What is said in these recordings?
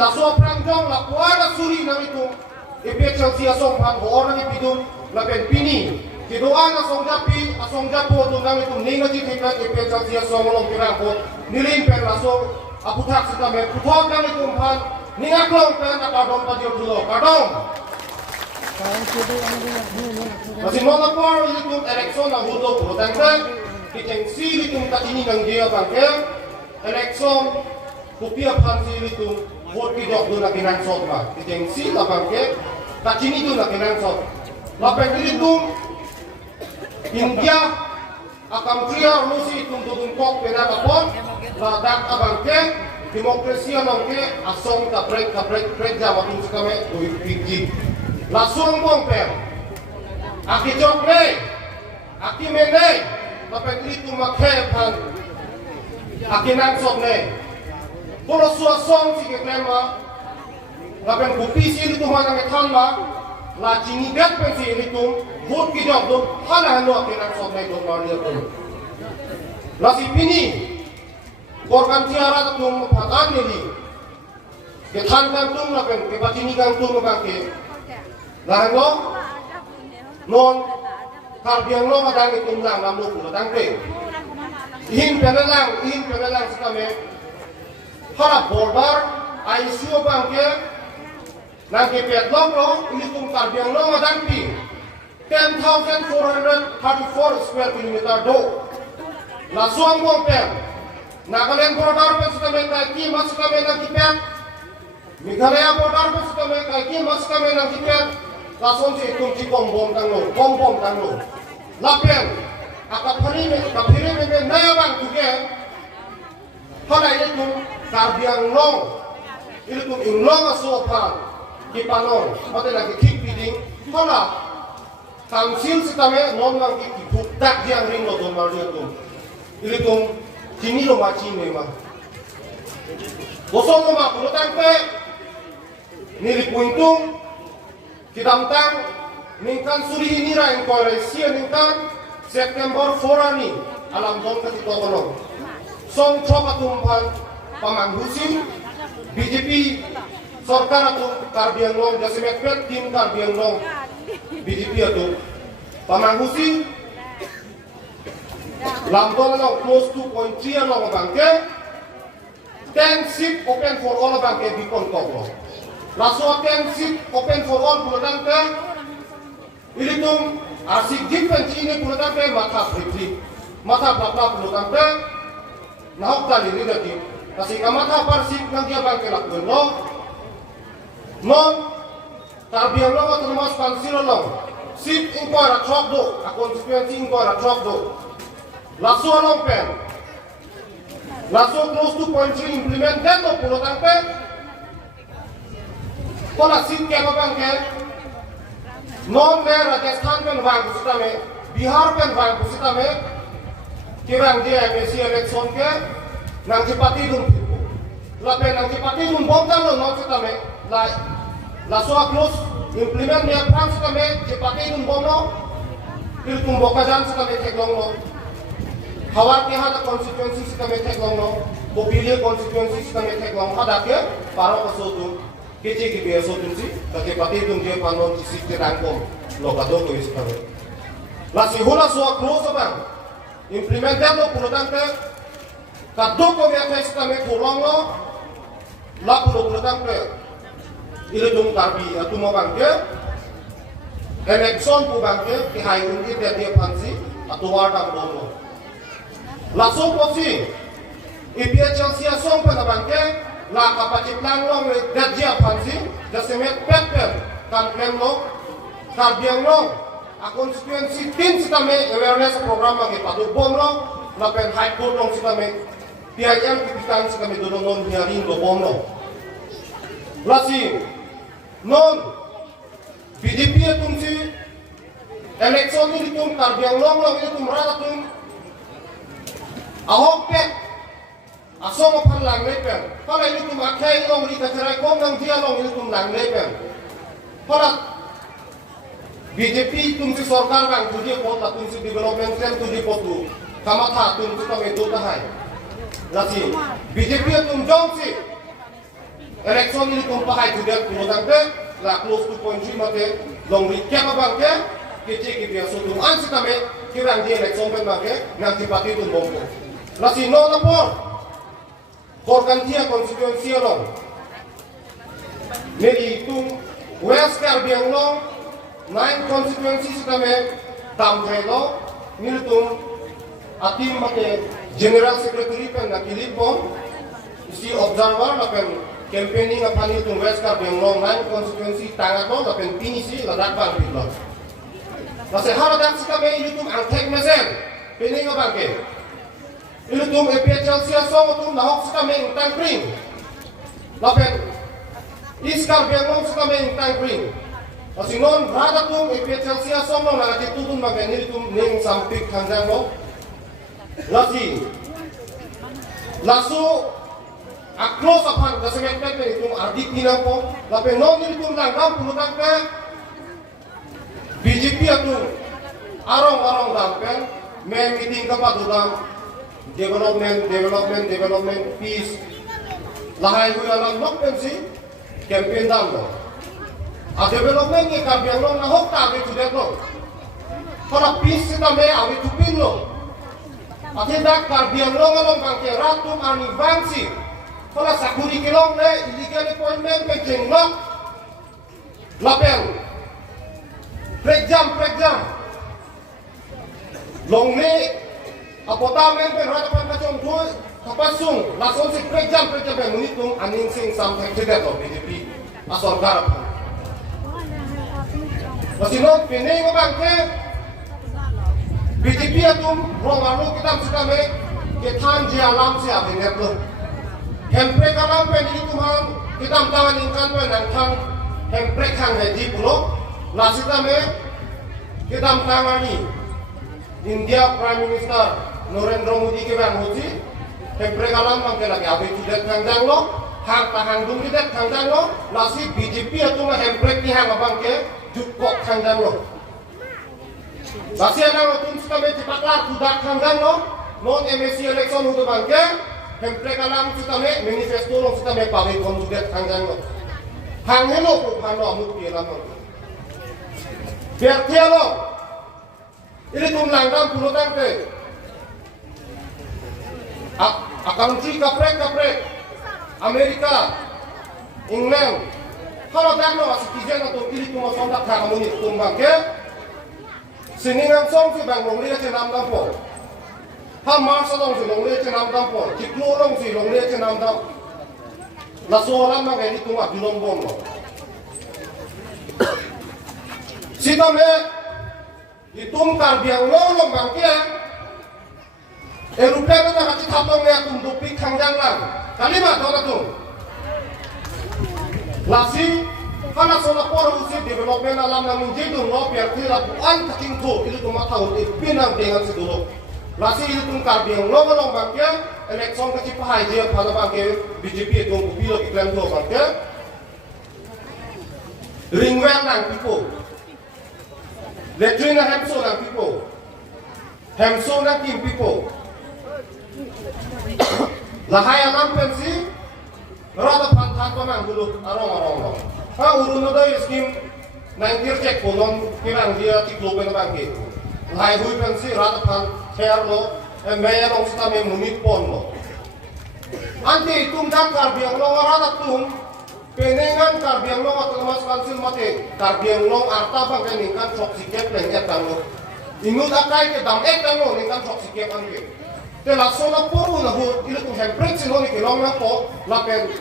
laso prangjong la kuara suri nang itu ipechang si asong pan ho nang ipidum la ben pini ti doan asong japo tu nang itu ninga ji thika ipechang si asong long kirang ko nilin pen laso aputhak sita me puthok nang itu pan ninga klong pen akadom pa dio tulo kadom masih mau lapor itu election na hudo protangke kiteng si itu katini nang dia bangke election kupia pansi itu vote ki dok duna kinan sot ba kiteng si la bangke katini tu na kinan sot la pengili tu India akan clear musi itu tudung kok peda kapon la dak abangke demokrasi nongke asong kaprek preja waktu sekame doi pigi langsung pomper aki jokre aki mene tapi itu makhe pan aki nang sokne kalau suasong si keklema tapi kopi si itu mana ngethanma la jini gat pensi itu hut ki jok do hana hano aki nang sokne do maria do la si pini korkan tiara tum patan ni kethan kan tum la pen ke batini kan tum ka ke Lahano, non karbiang lo madang itung lang namu kulo dangpe. Ihin penelang sekame. Harap border ICU bangke nangke petlong lo itung karbiang lo madang pi. 10,434 square kilometer do. Lasuang bomper. Nagaland border pe sekame kaki mas sekame nang kipet. Meghalaya border pe sekame kaki mas sekame nang kipet. Langsung si kunci bom tanglo, lapen, akapari me naya bang tuke, pada itu karbiang long, itu inglong asopan, kipanon, pada lagi kick feeding, pada kamsil sitame non lagi kibuktak yang ringo don mario itu kini lo macin memang, gosong lo mak pulau tangpe, nili puntung. Kidamtang ningkan suri hinira inquiry siya ningkan September 4 ani alam don ka titokono song chok atumpan pamanghusin BJP sarkar atum karbiang long jasimet pet tim karbiang long BJP atum pamanghusin lamdon long close to 2.3 long bangke 10 seat open for all bangke bikon koklo Laso seat open for all pulang ke, ini tum asik different ini pulang ke mata free, mata berapa pulang ke, nah kali ini lagi, kasih mata parsik yang dia bangke lakukan lo, non tarbiah lo atau mas pansir lo, seat inquire truck do, konsekuensi inquire truck do, laso lompen, laso close to 2.3 implement dan lo pulang ke. Kalau sit ke apa bangke, non me Rajasthan pen bang pusita me, Bihar pen bang pusita me, kirang dia MSC election ke, nang cipati dum, lapen nang cipati dum bom tang lo non pusita me, la soa close implement me apang pusita me, cipati dum bom lo, il tum bokajan pusita me teklong lo, hawar ke hada konsekuensi pusita me teklong lo, mobilnya konsekuensi pusita me teklong hada ke, paro kasotu. Kece ki biasa tu si, tapi pati tu dia panon si sikte rangkom, lokado tu isi kami. Lasi hula soa close bang, implemented lo pulang ke, kado ko biasa isi kami kurang lo, la pulang ke, ini tu karbi, tu mau bang ke, election tu bang ke, kihai undi dia pansi, atau warna lo. Langsung posi, IPH Chelsea song pada bang ke. La kapacit lang long gadja pansi jasemet pepper kan klem long karbiang long a konsekuensi tin sitame awareness program age padu bom long la pen high court long sitame PIM kipitan sitame dodongon hiaring lo bom long lasi non BJP tum si election ni tum karbiang long long itu rata tum ahok pek asong apa lang lepen, kalau ini tu makai long di kecerai kong nang dia long ini tu lang lepen, kalau BJP tu si sarkar bang tujuh pot, tu si development plan tujuh pot tu, kamat ha tu si kami tu tahai, lagi BJP tu jom si election ini tumpahay juga kurang ke la close to point 3 mate long recap abang ke kece ke biasa tu ansi kami kirang di election pen bang ke nanti parti tu bombo lasi no lapor korgantia konstituensi long meri itu West Karbiang long 9 konstituensi kami tampai lo militum atim mate general secretary pen nakilip bom isi observer lapen campaigning apa ni tu West Karbiang long 9 konstituensi tangan lo lapen pinisi ladak bang bilo lasi haradak kami militum angtek mesen pening abang ke militum EPHL siasong tu nahok kami tangkring lapen East Karbiang long kami tangkring Kasi non rada tung EPHL siasong long nakati tutun bagai militum ning sampik hanjang lo lasi lasu aklos apan kasi mekpek itu adik nina po lape non militum langgam pulutan pe BJP atu arong dampen men meeting kapat dalam development peace lahai hui alam nok pensi campaign dam lo a development ni Karbiang long na hok ta be tudet lo para peace kita me awi tupin lo atindak Karbiang long along bangke ratum ani bangsi para sakuri kilong le illegal appointment pe jenglok lapel break jam long le apota men pe rata pan kachong tu kapasung lason si break jam pe munitung aning sing sam thek thek to BJP asor garap Masino pinay mo bangke BJP atum rongalo kitam sikame ketan je alam se abinet lo hempre kalam pe ni tumang kitam tangan ingkan pe nangkang hempre kang heji pulo lasitame kitam tangani India Prime Minister Narendra Modi ke bang hoji hempre kalam bangke lagi abi tudet kangjang lo hang tahang dum tudet kangjang lo lasi BJP atum hempre ki hang bangke jukok kangjang lo lasi ana atum sikame tipaklar tudak kangjang lo non MSC election hudu bangke hempre kalam sikame manifesto lo sikame pawe kon tudet kangjang lo hang helo ko phano amuk pi lam biar tialo ini tum langgam pulutan ke country kaprek Amerika England kalau dano citizen atau ini tum sondak kamuni tum bangke siningan song si bang long le chenam dampo ha marsa dong si long le chenam dampo jiklo dong si long le chenam dam la solam ma ini tum abilong bom lo Sitame itum Karbiang long bangke Erupen na nakati tapong ya tum dupik kangjang lang kalimat dona tum lasi kana sona poro usi development alam na minje tum lo piar tira buan kating to itu tum matau pinang dengan sidolo lasi itu tum Karbiang long bangke election kaci pahai je pada bangke BJP tum kupilo iklan to bangke ringwang nang pipo Letrina Hemso ng people. Hemso ng team people. Lahay ang pensi. Rada pantat pa ng gulot. Arong. Ha, urun na daw yung scheme. Nangkir check po nung kirang dia tiklope na bangkit. Lahay hui pensi. Rada pan hair lo. E mayroong sa may munit pon lo. Ante itung dang Karbiang lo. Rada tung. Penengan Karbiang long atau mas kansil mate Karbiang long arta bang kan ingkan sok sikep lenget tanglo ingut akai ke dam ek tanglo ingkan sok sikep angke te la sola poru na ho ile tu hemprek sino ni kilong na po la pen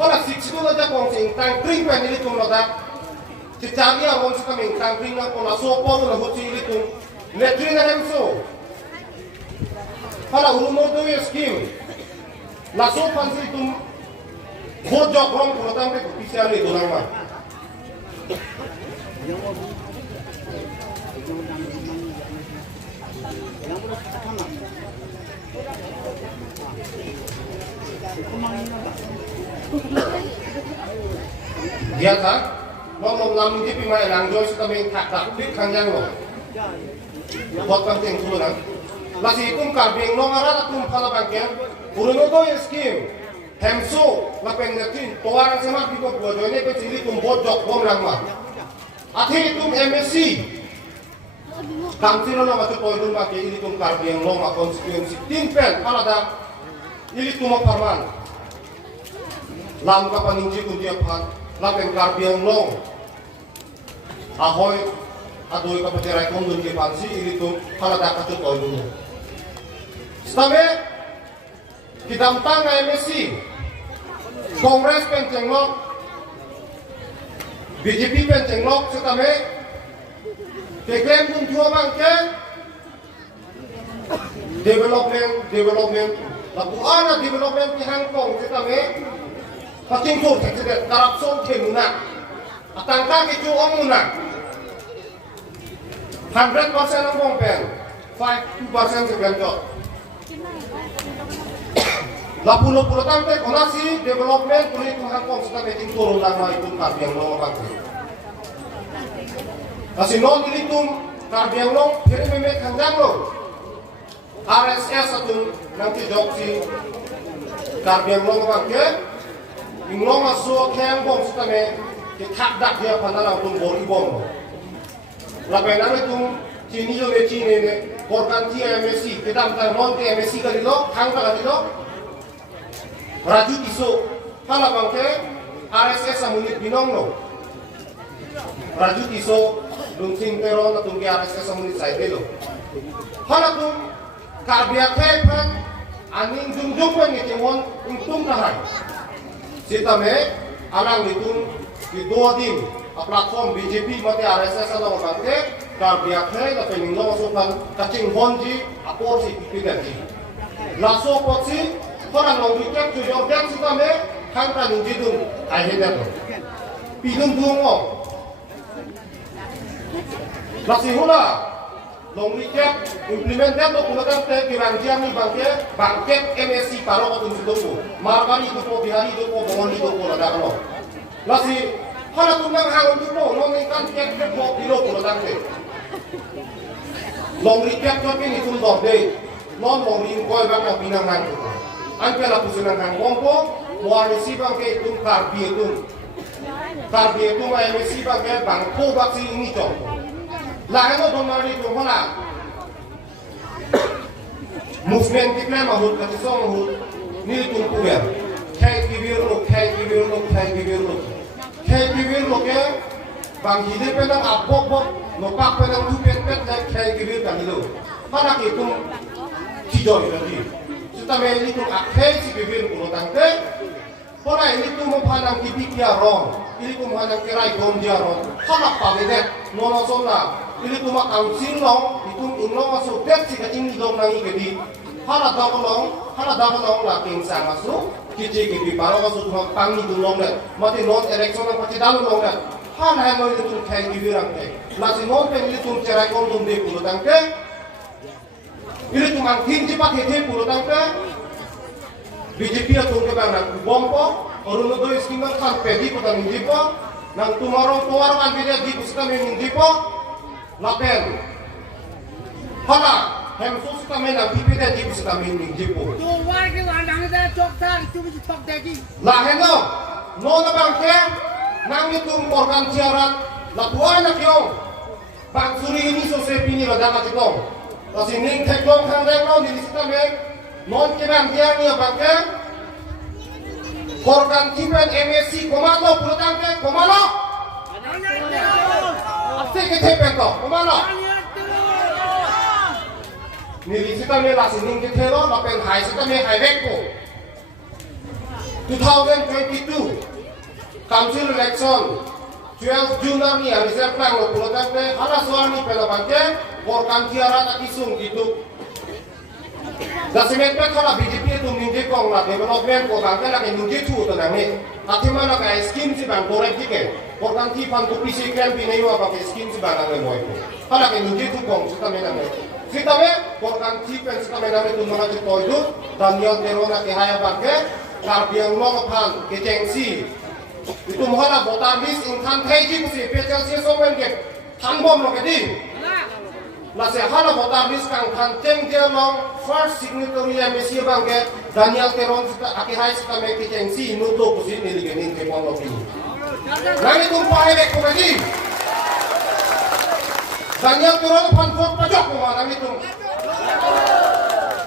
pada siksi tu la ja kong sing tang kring pen ile tu la da cicari awon sa kami tang kring na po la so poru na ho ci ile tu letrina hemso pada urumo tu ye scheme la so pansi tu Vot jok rom kurang pe official itu nama. Dia tak, mau lamun di pimai langjoy sudah mengkak pik kanjang lo. Vot penting dulu kan. Lasi ikum Karbiang lo ngarat akum kala bangken. Urun itu scheme. hemso lapen natin tuwaran sama di ko bojo ne pe sili tum bojok bom rangma ati tum MSC kamsilo na matu toy dun ma ke ili tum karbiang long ma constituency tinpen alada ili tum parman lam ka paninji kun dia phat lapen karbiang long ahoy adoy ka patiray kong dun ke pansi ili tum alada ka tu toy dun stame kidamtang na MSC Kongres pencenglok BJP pencenglok setame keklaim pun dua bangke development lalu ana development di Hong Kong setame pating tur teksedet korupsi kemuna atangka kecu omuna 100% ang bongpen 2% seganjot Lapulo-pulo tante konasi development puli itu Hong Kong sudah meeting turun lama itu karbiang long apa kasi non dilitum karbiang long kiri memek hanjang lo RSS satu nanti joksi karbiang long apa ke inglong masuk Hong Kong sudah me kitak dak dia pandalang tum bori bom lapenan itu cini jo be cini ne korkanti MSC kita amtar non ke MSC kali lo hang kali lo Raju iso hala bangke RSS samunit binong no Raju iso lungsing pero na tungki RSS samunit saide lo hala tung karbiak hepan aning jungjung pen ngitimon ingtung kahay sitame alang litung di dua dim a platform BJP mati RSS ano bangke karbiak he na peninglo masukan kacing honji apor si pipiganji laso potsi orang long recap tujuh orang suka me hangta nunjidun akhirnya tu pidun dungo masih hula long recap implemented tu kulatang te kirangjian ni bangket MSC paro ko tunjidun markari itu po bihari itu po bongon itu po lada kalo masih hala tunang hangun itu po long ikan kek po bilo kulatang te long recap tu kini tundor deh non long ringkoi bang pinang nang tu Angke la pusunan kang kompo, muarisi bangke itung karbi itung MSC bangke bangko baksi ini cong. Lahan o donari itung hala. Movement kita mahut katisong mahut, ni itung kuwer. Kay kibir lo ke, bang hidup pedang abok nopak pedang tupet kay kibir kanilo. Hala itung tijoy lagi. Kita meli tu akhir si bibir kulo tangke, pora ini tu mempandang tipik dia ron, ini tu mempandang kirai gom dia ron, halak pabedet, nono sona, ini tu mak kausin long, itu inlong masuk det si kacing di dong nangi kedi, halak dakolong laking sang masuk, cici kedi paro masuk tu pangi tu long det, mati non election ang pasti dalu long det, hal hal itu tu kayak bibir angke, nasi non pen itu tu cerai gom tu de kulo tangke. Ini cuma tinji pakai hete puluh tangka BJP atau ke bang nang bompo orang itu iskingan kan pedi pada minjipo nang tumarong tuar kan dia di pusat minjipo lapen hala hem sus kami nang pipi dia di pusat minjipo tuar ke landang itu coktar itu bisa cok degi lahen no nona bangke nang itu organ siaran lapuan nak yo bang suri ini sosai pini pada kat itu Kasi ning teklong kang teklong di sini me non kebang dia ni bangke korban tipen MSC komando pulutan ke komando apa ke tepen to komando ni di sini me lasi ning ke telo lapen hai sini me hai beko 2022 council election 12 June ni hari September lo pulutan ke hala soal ni pela bangke korban tiara tak isung gitu. Dasimet pe kala BJP itu minggu kong la development ko bangke la ke minggu tu to nami. Ati mana ka scheme si bang korek dike. Korban ti pan to pisi kan binai wa ba scheme si bang nang moy. Kala ke minggu tu kong sita me nang. Sita me korban ti pen sita me nang tu mana ti toy du dan yo terona ke haya bangke karbiang lo pan ke cengsi. Itu mohana voter list in kan teji ku si pe cengsi so men ke tanbom lo ke di. Nasi hala votar list kang kanteng dia long first signatory MSC bangke Daniel Teron kita akihai kita meki cengsi nuto kusin niligenin ke polopi. Nani tumpah elek lagi. Daniel Teron panfot pajak kuma nani tum.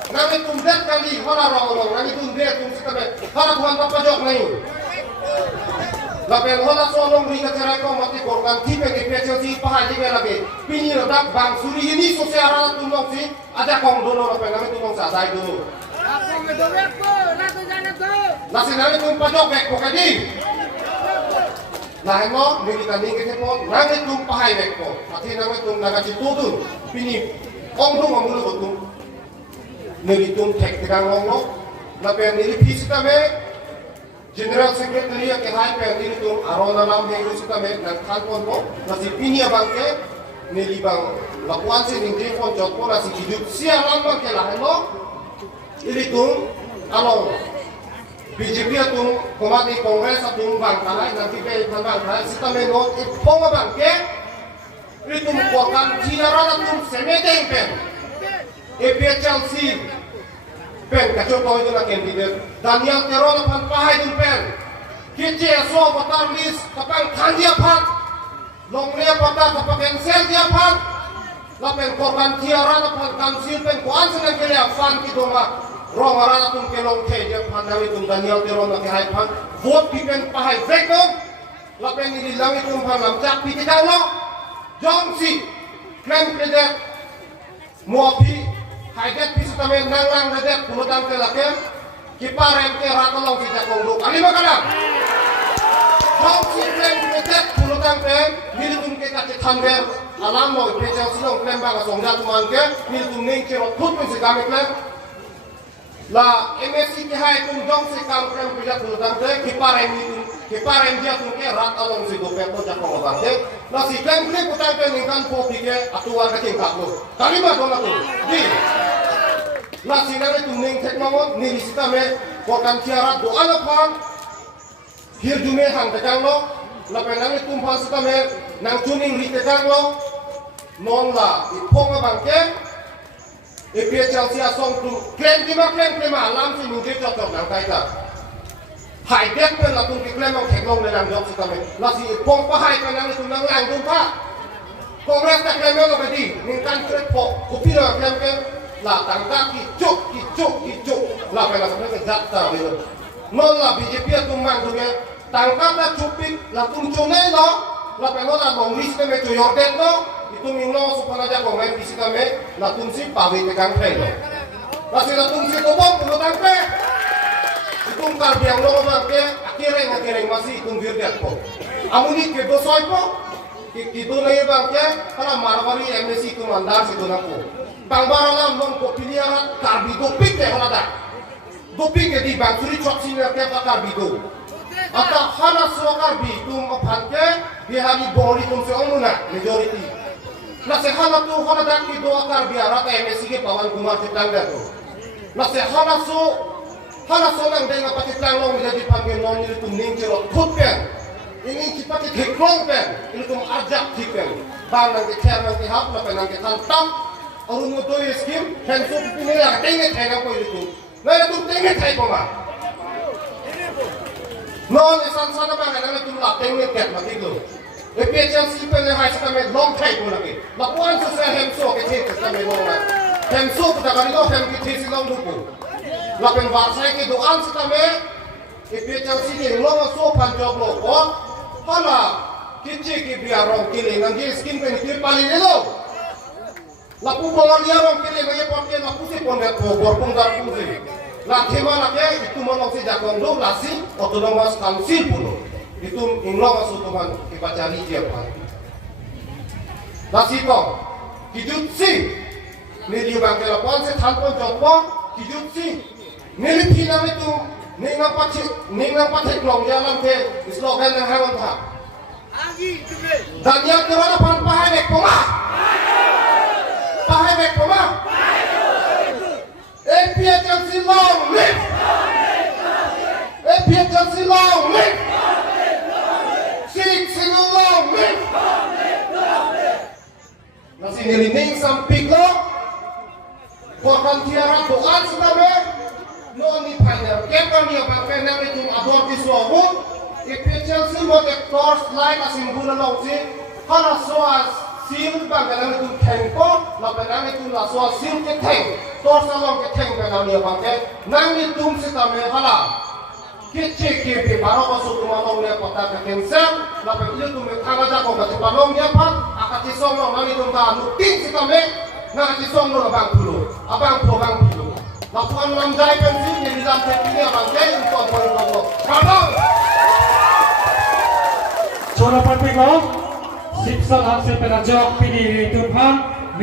Nani tum det kali hala rong nani tum det tum kita me hala tuan pajak nai. Lapen hola solong ringa cerai ko mati korban tipe ke pecel si paha jiga lagi pini redak bang suri ini sosial tumong si ada kong dono lapen kami tumong sadai dulu nasi nami tum pajok bek pokadi nah emo milita ninge tepo nami tum pahai bek ko ati nami tum nagaci tudun pini kong dong amulu betum nili tum tek terang ngomong lapen nili pisita me General Secretary ke hai pe ini tu arona nam he usu ta me nang khan pon ko nasi pinia bangke nili bang lakuan se ning te pon jot ko nasi hidup sia lam bang ke lah no ini tu alo BJP tu komati kongres tu bang tai nanti pe bang tai sita me no pong bang ke ini tu kokan jinara tu semeteng pen EPHLC pen kacau kau itu nak candidate Daniel Teron pan pahai tu pen kece so patar list kapang kandia pat longnya patar kapang cancel dia pat lapen korban tiara pan kansil pen kuan senang kele fan kita mak rong arana tu kelong ke dia pan dawi tu Daniel Teron nak hai pan vote pen pahai veko lapen ini langi tu pan lam cak pi kita lo jongsi klaim credit muapi Haidet bisa kami nang redet pulutan ke lakem kiparem ke ratolong kita kongduk kali makanan kau siklem redet pulutan ke militum ke kacet hamber alam mau pecah silong klem bang songda tuan ke militum ning cerot put pun sekami klem la MSC ke hai tum jong sekam klem pecah pulutan ke kiparem dia tum ke ratolong si dope to jakong bang ke la si klem pulutan ke ningkan popi ke atuan ke cingkak lo kali makanan tu di nasi nari tuning teknologi nili sita me kokan tiara doa lapang hir dume hang tekang lo lapen nari tumpang sita me nang tuning ri tekang lo non la ipong abangke EPHLC asong tu klaim klima alam si mungkin cocok nang kaita hai dek pen la tung klaim ang teknologi le nang jok sita me nasi ipong pa hai pen nari tunang lang tumpa kongres tak klaim lo bedi ningkan trek po kupira klaim ke la tangka kicuk la pela sampai ke data gitu non la BJP tu mang tu ke tangka ta cupik la tum chone lo la pela la nong list me tu yordet lo itu minglo supaya aja komen di sini me la tum si pawe te kang pe lo la si la tum si to bom lo tang pe itu kar biang lo bang ke akhirnya masih tum virdet po amuni ke do soi po itu lagi bang ke karena marwari MSC tu mandar situ naku bang baralam long ko pilihan karbi dopik ke halada dopik ke di bang suri chok sini ke karbi do ata hana so karbi tum aphan ke bihari bori tum se onuna majority na se hana tu halada ki do karbi ara ke MSC ke pawan kumar chitang da to na se hana so nang denga patitang long jadi panggil non ni tum ning jero thutpen ini kita ke deklong pen ini tum ajak dipen bang nang ke ker nang ke hap na pen nang ke tantam orang itu skim, handsome ini lah, tengok apa itu, nah itu tengok apa mah, non esan sana bang, ada itu lah tengok kat mati itu, EPHLC pen yang hai sekarang long time pun lagi, lakukan sesuai handsome kecil sekarang long lah, handsome kita kali itu handsome kecil sih long dulu, lakukan warsai ke doan sekarang, EPHLC ni long so panjang lo, oh, mana kecil ke biar orang kiri, nanti skim pen itu paling elo. Lapu bawa dia orang kiri gaya pakai lapu si pondet borpung dar pusi. Lah tema lagi itu malang si jakong do lasi otonomas kansil pun itu inglo masuk teman kita cari dia pak. Lasi kok hidup si ni dia bangke lapuan si tanpa jopo hidup si ni pina itu ni ngapa long jalan ke slogan yang hewan tak. Dan yang kerana pan-pan ek poma. Pahai bek poma. EPHLC long live. EPHLC long live. Six long live. Nasi nilining sampik lo. Bukan tiara doan sekali. No ni payah. Kepan dia pakai nang itu ador di suamu. Ipecel si motek torch light asim guna lo si. Kalau soal sil bagaimana itu tempo, bagaimana itu lah soal sil ke tank. Torch along ke tank bagaimana dia pakai. Nang itu si kami halah. Kecil kecil baru masuk rumah long dia kota ke cancel. Lalu itu tu mereka aja kau kasih balong dia pak. Akan cisong lo nang itu dah nuting si kami. Nang cisong lo abang dulu, abang dulu. Lakukan lamjai pensi jadi dalam ini abang jadi untuk apa? Kamu. Chora Patiko, Sipsal Hasil Penajok Pidi Tuhan.